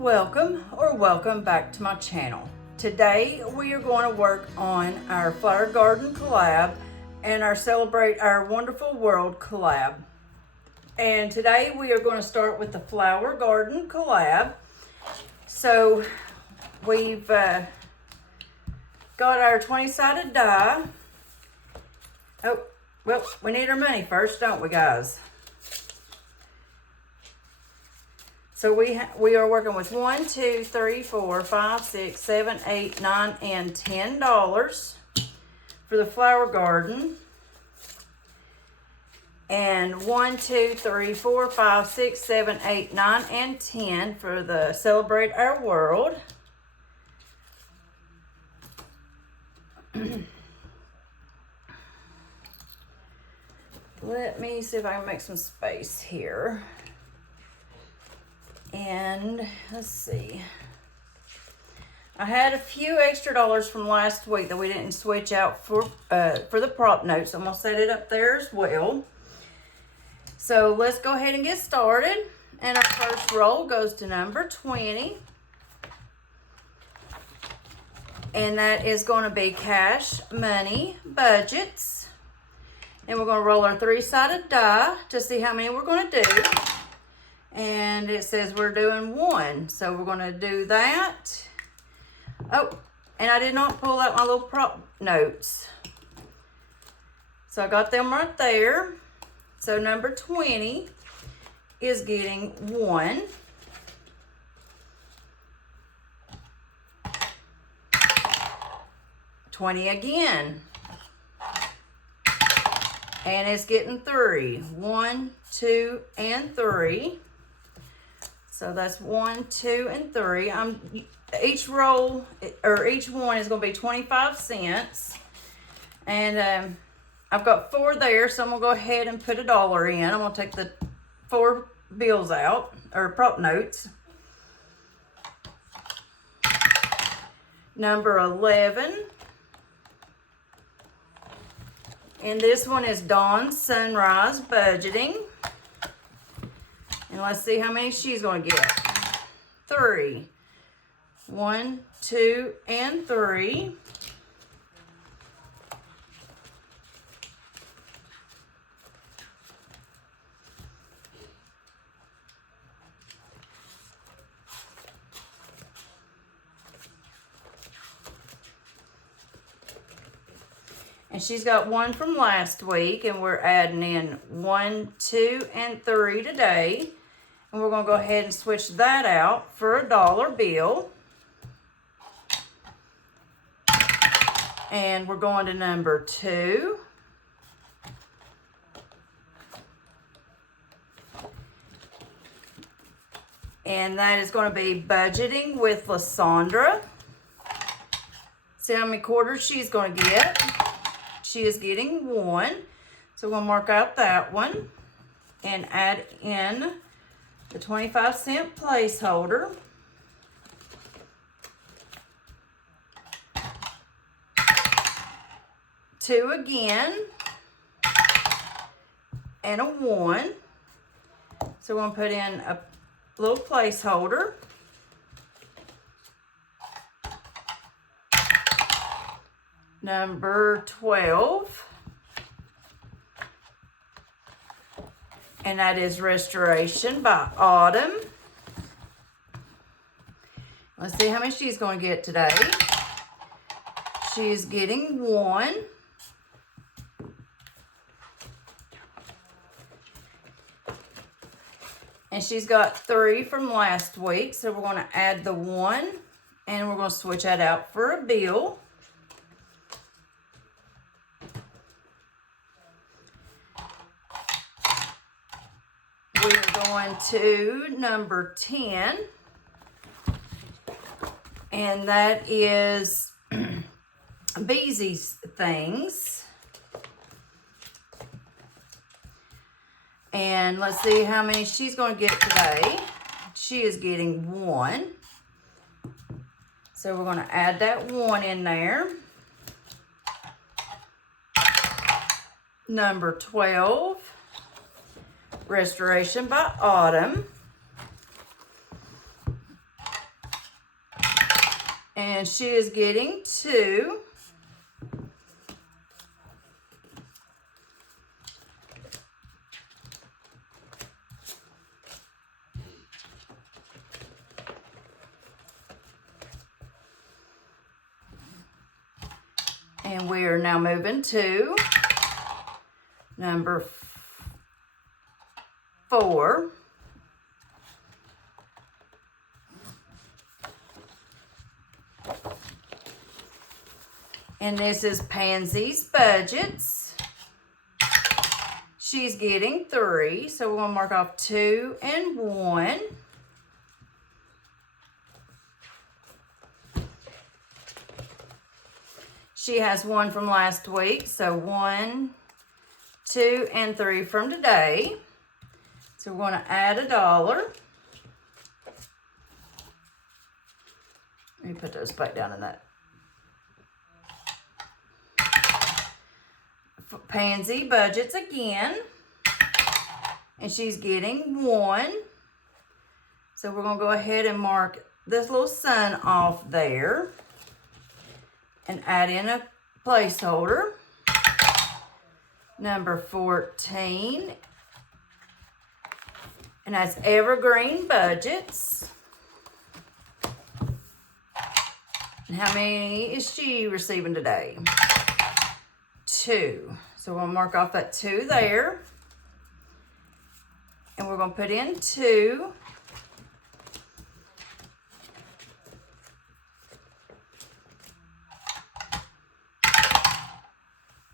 Welcome back to my channel. Today we are going to work on our flower garden collab and our Celebrate Our Wonderful World collab. And today we are going to start with the flower garden collab. So we've got our 20-sided die. Oh, well, we need our money first, don't we, guys? So we are working with $1, $2, $3, $4, $5, $6, $7, $8, $9, and $10 for the flower garden. And $1, $2, $3, $4, $5, $6, $7, $8, $9, and $10 for the Celebrate Our World. Let me see if I can make some space here. And let's see. I had a few extra dollars from last week that we didn't switch out for the prop notes. I'm gonna set it up there as well. So let's go ahead and get started. And our first roll goes to number 20. And that is going to be cash, money, budgets. And we're going to roll our 3-sided die to see how many we're going to do. And it says we're doing 1. So we're going to do that. Oh, and I did not pull out my little prop notes. So I got them right there. So number 20 is getting 1. 20 again. And it's getting 3. 1, 2, and 3. So that's 1, 2, and 3. Each roll or each one is going to be 25 cents. And I've got 4 there, so I'm going to go ahead and put $1 in. I'm going to take the 4 bills out, or prop notes. Number 11. And this one is Dawn Sunrise Budgeting. And let's see how many she's going to get. 3. 1, 2, and 3. And she's got 1 from last week, and we're adding in 1, 2, and 3 today. And we're going to go ahead and switch that out for a $1 bill. And we're going to number 2. And that is going to be Budgeting with Lysandra. See how many quarters she's going to get. She is getting 1. So we're going to mark out that one and add in the 25-cent placeholder. Two again. And a 1. So we're going to put in a little placeholder. Number 12. And that is Restoration by Autumn. Let's see how many she's going to get today. She's getting 1. And she's got 3 from last week. So we're going to add the 1. And we're going to switch that out for a bill. We're going to number 10. And that is Beezy's Things. And let's see how many she's going to get today. She is getting 1. So we're going to add that 1 in there. Number 12. Restoration by Autumn. And she is getting 2. And we are now moving to number 4. And this is Pansy's Budgets. She's getting 3, so we're going to mark off 2 and 1. She has 1 from last week, so 1, 2, and 3 from today. So we're going to add $1. Let me put those back down in that. Pansy Budgets again, and she's getting 1. So we're going to go ahead and mark this little sun off there and add in a placeholder. Number 14, and that's Evergreen Budgets. And how many is she receiving today? 2. So we'll mark off that 2 there. And we're going to put in 2.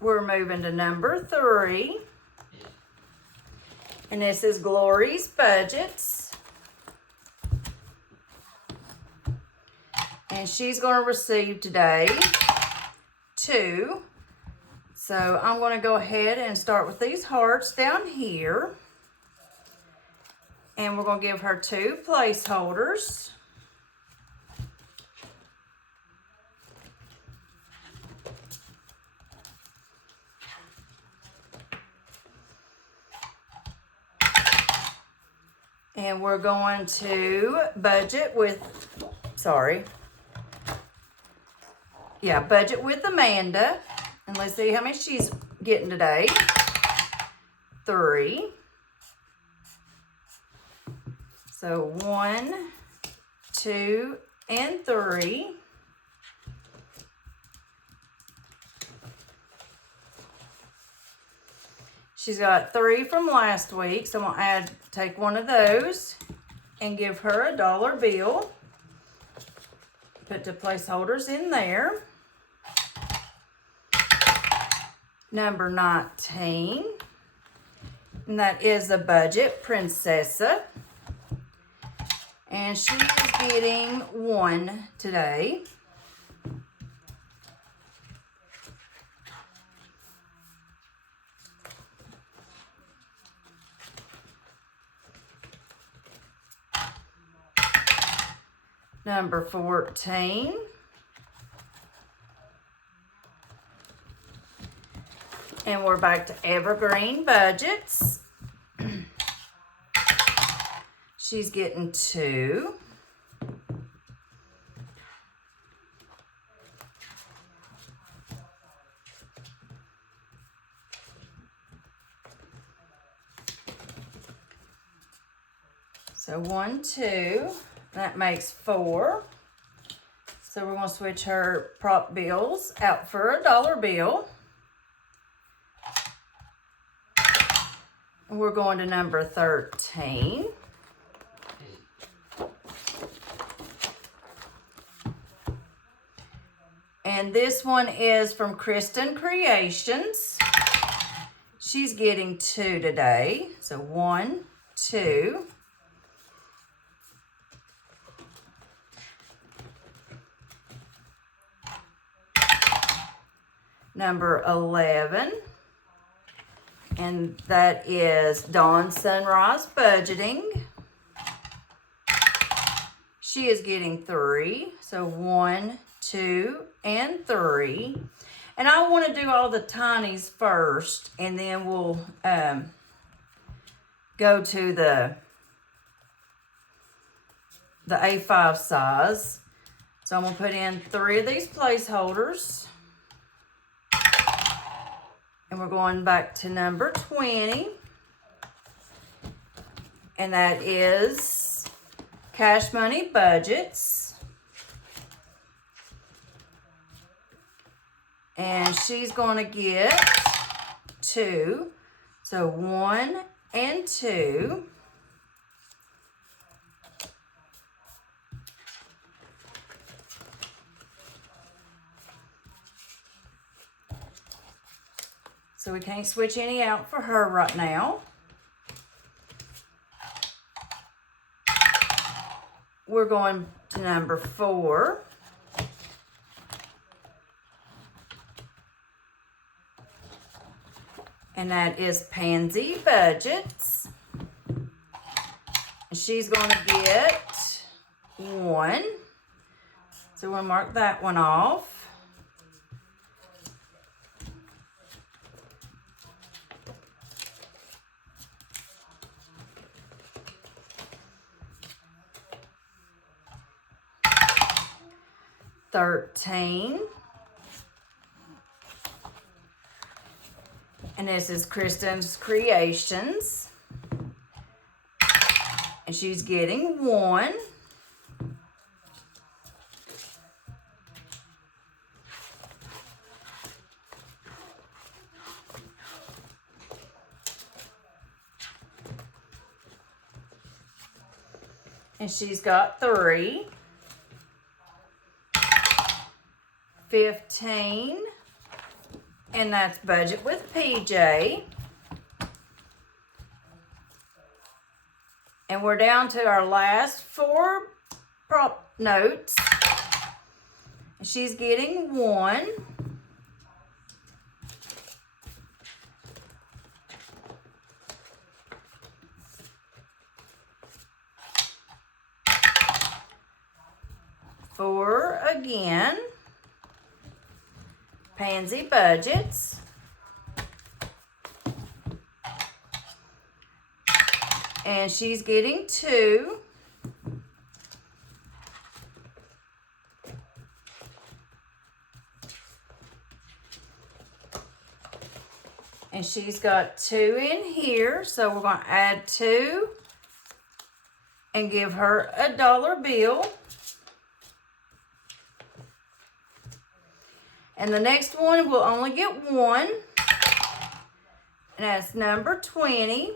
We're moving to number 3. And this is Glory's Budgets. And she's going to receive today 2. So I'm going to go ahead and start with these hearts down here. And we're going to give her 2 placeholders. And we're going to budget with, budget with Amanda. And let's see how many she's getting today. 3. So 1, 2, and 3. She's got 3 from last week, so I'm gonna take one of those and give her a $1 bill. Put the placeholders in there. Number 19, and that is the Budget Princessa. And she is getting 1 today. Number 14. And we're back to Evergreen Budgets. She's getting 2. So 1, 2, that makes 4. So we're going to switch her prop bills out for a $1 bill. We're going to number 13. And this one is from Kristen Creations. She's getting 2 today. So 1, 2. Number 11. And that is Dawn Sunrise Budgeting. She is getting 3. So 1, 2, and 3. And I want to do all the tinies first, and then we'll go to the A5 size. So I'm going to put in 3 of these placeholders. And we're going back to number 20. And that is cash money budgets. And she's going to get 2. So 1 and 2. So we can't switch any out for her right now. We're going to number 4. And that is Pansy Budgets. And she's going to get 1. So we'll mark that one off. $13. And this is Kristen's Creations. And she's getting 1. And she's got 3. 15. And that's Budget with PJ. And we're down to our last 4 prop notes. And she's getting 1. Four again. Pansy Budgets. And she's getting 2. And she's got 2 in here. So we're going to add 2 and give her a $1 bill. And the next one will only get 1. And that's number 20.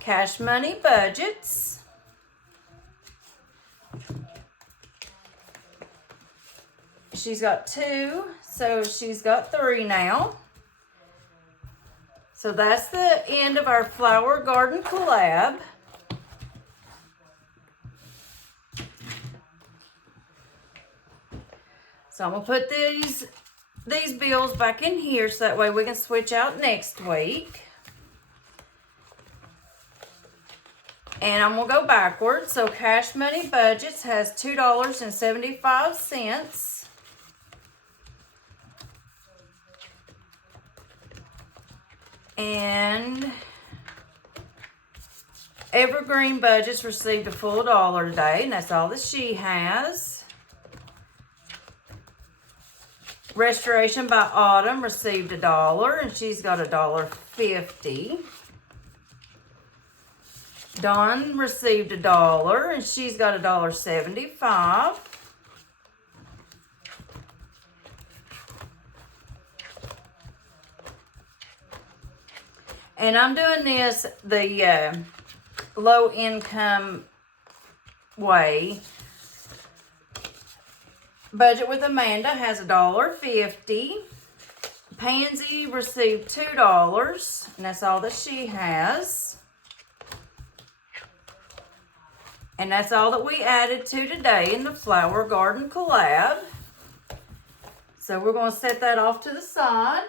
Cash Money Budgets. She's got 2, so she's got 3 now. So that's the end of our flower garden collab. So I'm going to put these bills back in here so that way we can switch out next week. And I'm going to go backwards. So Cash Money Budgets has $2.75. And Evergreen Budgets received a full $1 today, and that's all that she has. Restoration by Autumn received $1, and she's got $1.50. Dawn received $1, and she's got $1.75. And I'm doing this the low income way. Budget with Amanda has $1.50. Pansy received $2, and that's all that she has. And that's all that we added to today in the Flower Garden Collab. So we're going to set that off to the side.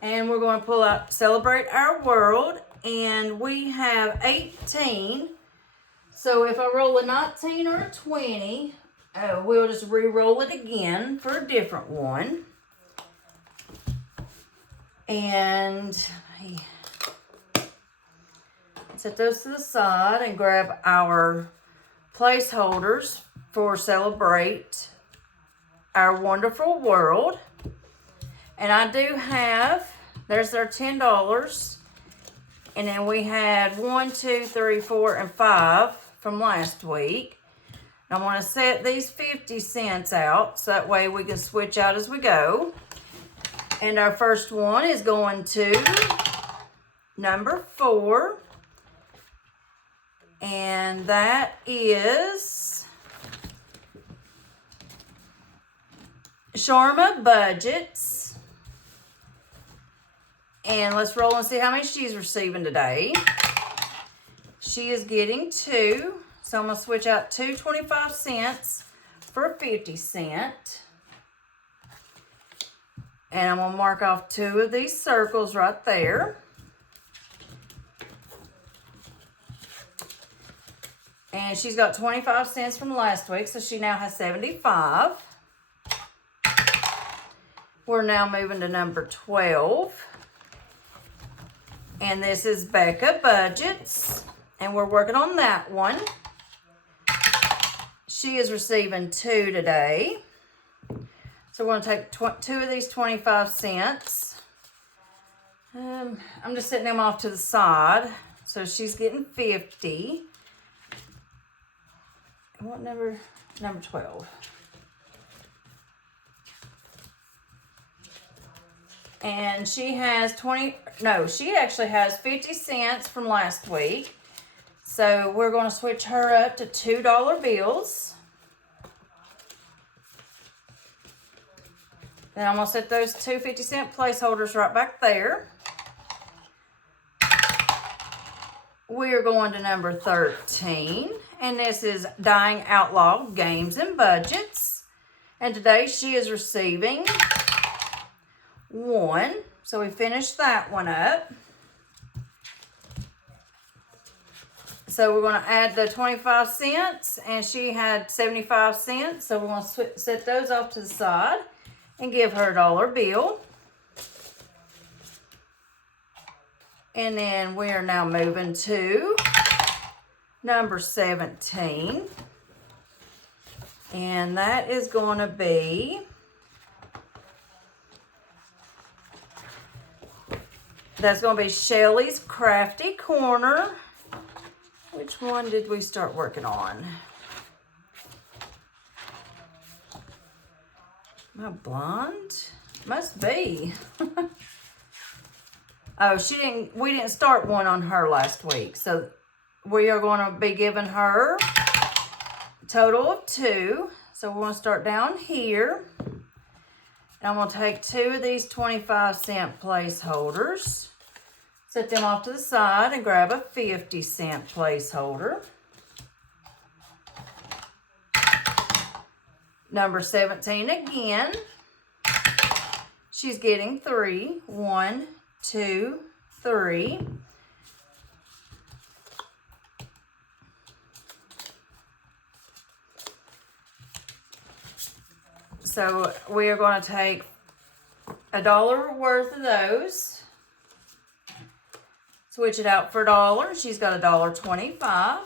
And we're going to pull out Celebrate Our World. And we have 18. So if I roll a 19 or a 20, we'll just re-roll it again for a different one. And set those to the side and grab our placeholders for Celebrate Our Wonderful World. And I do have, there's their $10. And then we had 1, 2, 3, 4, and 5 from last week. I'm going to set these 50 cents out so that way we can switch out as we go. And our first one is going to number 4. And that is Sharma Budgets. And let's roll and see how many she's receiving today. She is getting 2. So I'm going to switch out 2 25 cents for a 50 cent. And I'm going to mark off 2 of these circles right there. And she's got 25 cents from last week, so she now has 75. We're now moving to number 12. And this is Becca Budgets. And we're working on that one. She is receiving 2 today. So we're going to take 2 of these 25 cents. I'm just setting them off to the side. So she's getting 50. What number? Number 12. And she has she actually has 50 cents from last week. So we're going to switch her up to $2 bills. Then I'm going to set those 2 50-cent placeholders right back there. We are going to number 13. And this is Dying Outlaw Games and Budgets. And today she is receiving 1. So we finished that one up. So we're going to add the 25 cents. And she had 75 cents. So we're going to set those off to the side and give her a $1 bill. And then we are now moving to number 17. And that is going to be, that's going to be Shelly's Crafty Corner. Which one did we start working on? Am I blind? Must be. Oh, we didn't start one on her last week. So we are going to be giving her a total of 2. So we're going to start down here. And I'm going to take 2 of these 25-cent placeholders. Set them off to the side and grab a 50-cent placeholder. Number 17 again. She's getting 3. 1, 2, 3. So we are going to take $1 worth of those. Switch it out for $1. She's got $1.25.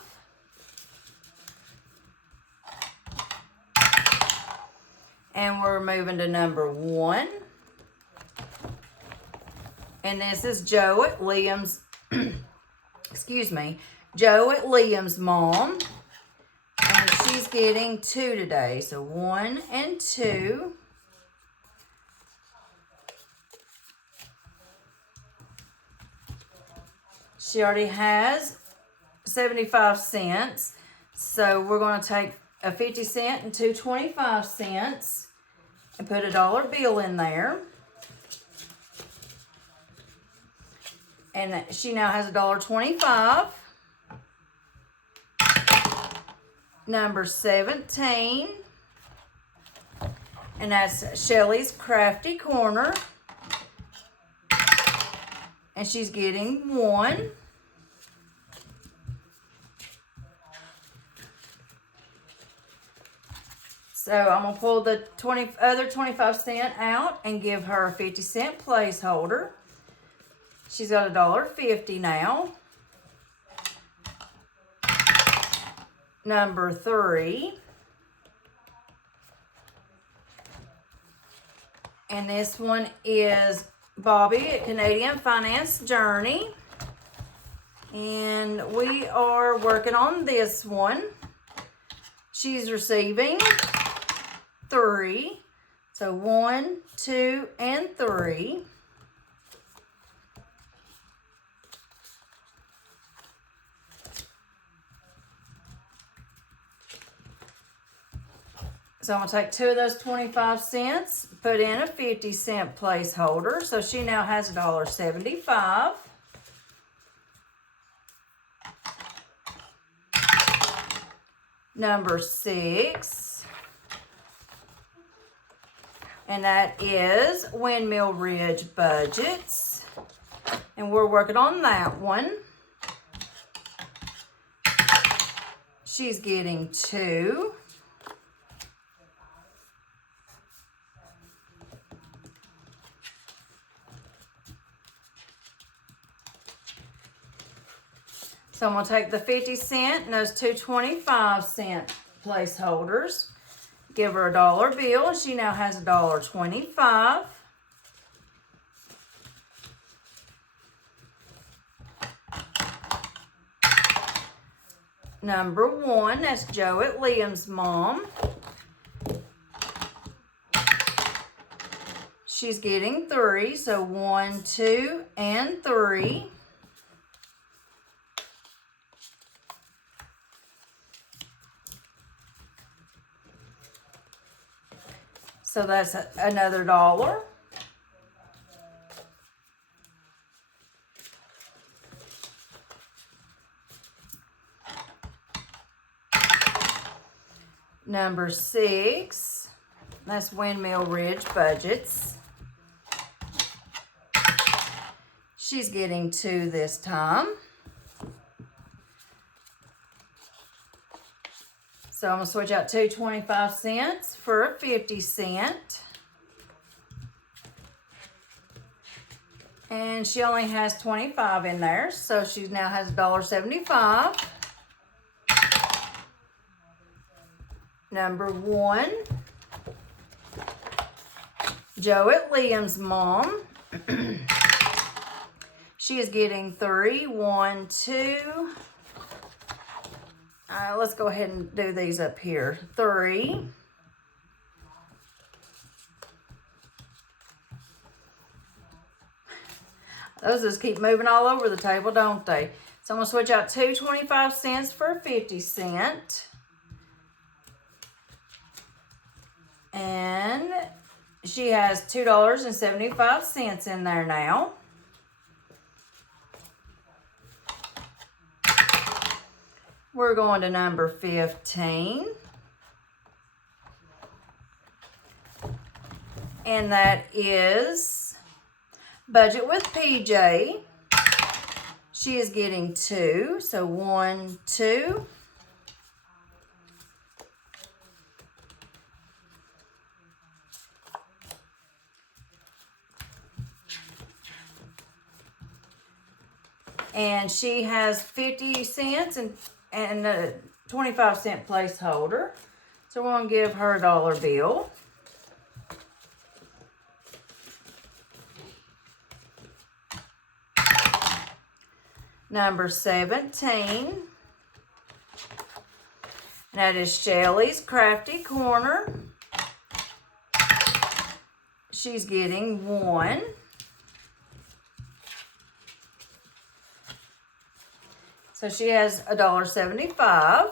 And we're moving to number 1. And this is Joe at Liam's, excuse me, Joe at Liam's mom. And she's getting 2 today. So 1 and 2. She already has 75 cents. So we're going to take a 50 cent and 2 25 cents and put a $1 bill in there. And she now has $1.25. Number 17. And that's Shelly's Crafty Corner. And she's getting 1. So I'm going to pull the other 25 cent out and give her a 50 cent placeholder. She's got $1.50 now. number 3. And this one is Bobby at Canadian Finance Journey. And we are working on this one. She's receiving 3. So 1, 2, and 3. So I'm going to take 2 of those 25 cents, put in a 50-cent placeholder. So she now has $1.75. Number 6. And that is Windmill Ridge Budgets. And we're working on that one. She's getting 2. So I'm going to take the 50 cent and those 2 25-cent placeholders. Give her a dollar bill, and she now has $1.25. Number 1, that's Joe at Liam's mom. She's getting 3, so 1, 2, and 3. So that's another $1. Number 6, that's Windmill Ridge Budgets. She's getting 2 this time. So I'm going to switch out 2 25 cents for a 50 cent. And she only has 25 in there, so she now has $1.75. Number 1, Joe at Liam's mom. She is getting 3, 1, 2. Let's go ahead and do these up here. 3. Those just keep moving all over the table, don't they? So I'm going to switch out 2 25 cents for a 50 cent. And she has $2.75 in there now. We're going to number 15. And that is Budget with PJ. She is getting 2. So 1, 2. And she has 50 cents and a 25-cent placeholder. So we're going to give her a dollar bill. Number 17. And that is Shelly's Crafty Corner. She's getting 1. So she has $1.75.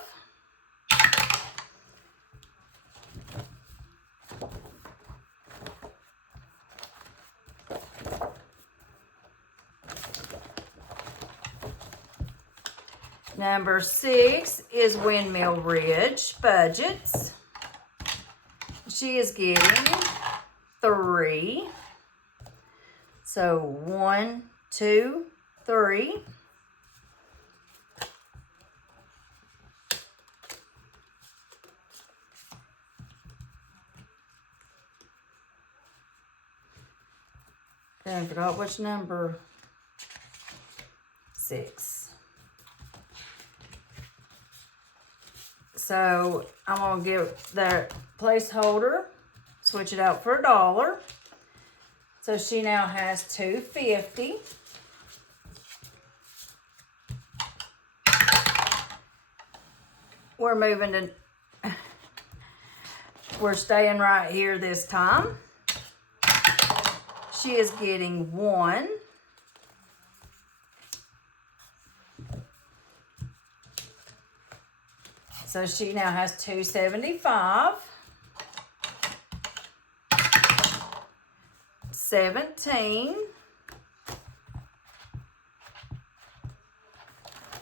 Number 6 is Windmill Ridge Budgets. She is getting 3. So 1, 2, 3. I forgot which number. 6. So I'm gonna give that placeholder, switch it out for $1. So she now has $2.50. We're moving to, we're staying right here this time. She is getting 1. So she now has $2.75. 17.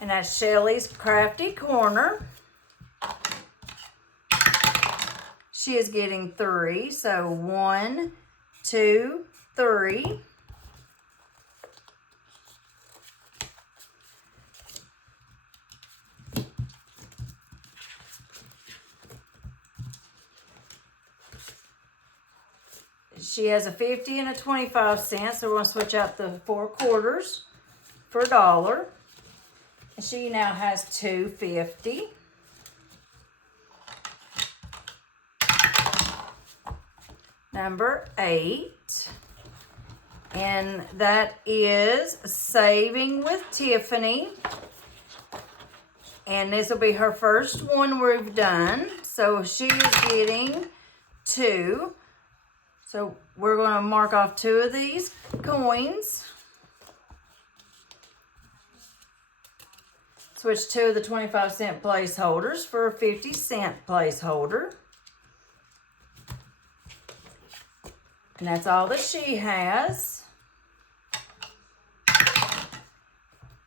And that's Shelly's Crafty Corner. She is getting 3. So 1, 2, 3. She has a 50 and a 25 cent, so we're going to switch out the 4 quarters for $1. And she now has $2.50. Number 8. And that is Saving with Tiffany. And this will be her first one we've done. So she is getting 2. So we're going to mark off 2 of these coins. Switch 2 of the 25 cent placeholders for a 50 cent placeholder. And that's all that she has.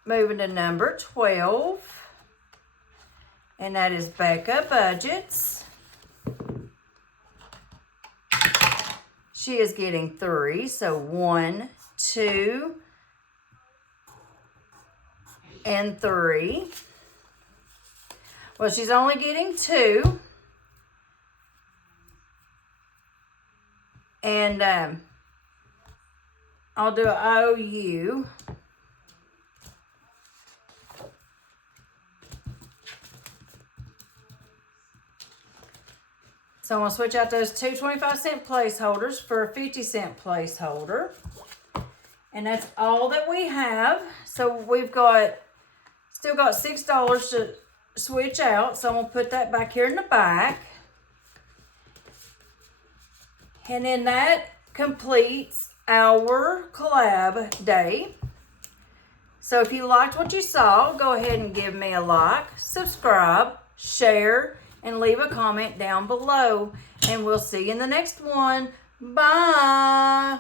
Moving to number 12. And that is Becca Budgets. She is getting 3, so 1, 2, and 3. Well, she's only getting 2. And I'll do an OU. So I'm going to switch out those 2 25 cent placeholders for a 50 cent placeholder. And that's all that we have. So we've still got $6 to switch out. So I'm going to put that back here in the back. And then that completes our collab day. So if you liked what you saw, go ahead and give me a like, subscribe, share, and leave a comment down below. And we'll see you in the next one. Bye.